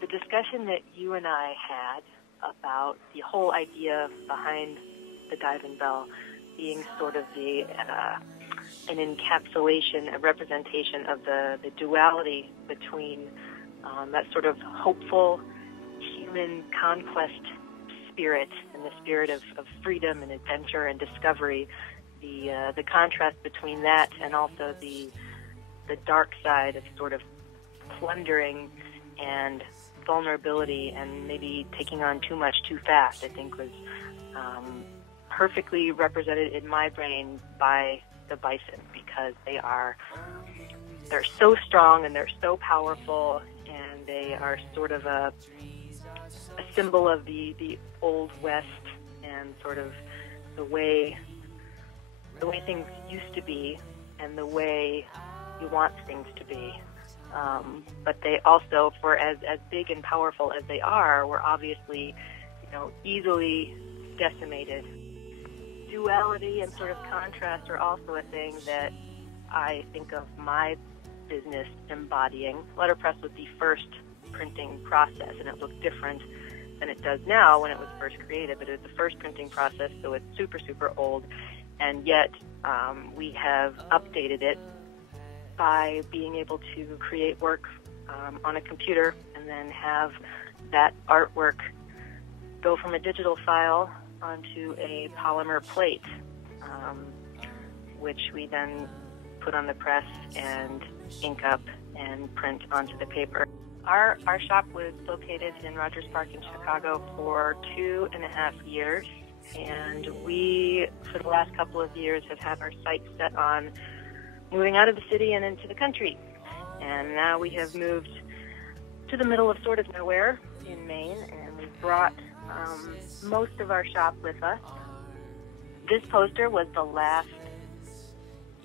The discussion that you and I had about the whole idea behind the Dive and Bell being sort of an encapsulation, a representation of the duality between that sort of hopeful human conquest spirit and the spirit of freedom and adventure and discovery, the contrast between that and also the dark side of sort of plundering and vulnerability and maybe taking on too much too fast, I think was perfectly represented in my brain by the bison, because they're so strong and they're so powerful, and they are sort of a symbol of the old West and sort of the way things used to be and the way you want things to be. But they also, for as big and powerful as they are, were obviously, easily decimated. Duality and sort of contrast are also a thing that I think of my business embodying. Letterpress was the first printing process, and it looked different than it does now when it was first created, but it was the first printing process, so it's super, super old, and yet we have updated it by being able to create work on a computer and then have that artwork go from a digital file onto a polymer plate, which we then put on the press and ink up and print onto the paper. Our shop was located in Rogers Park in Chicago for 2.5 years, and we, for the last couple of years, have had our sights set on moving out of the city and into the country. And now we have moved to the middle of sort of nowhere in Maine, and we've brought most of our shop with us. This poster was the last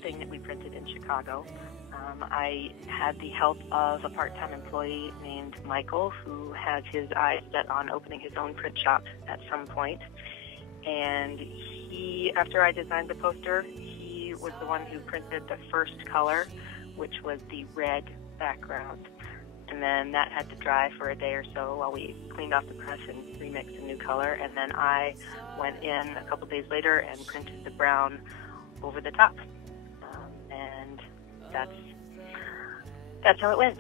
thing that we printed in Chicago. I had the help of a part-time employee named Michael, who has his eyes set on opening his own print shop at some point. And he, after I designed the poster, he was the one who printed the first color, which was the red background. And then that had to dry for a day or so while we cleaned off the press and remixed a new color. And then I went in a couple days later and printed the brown over the top. And that's how it went.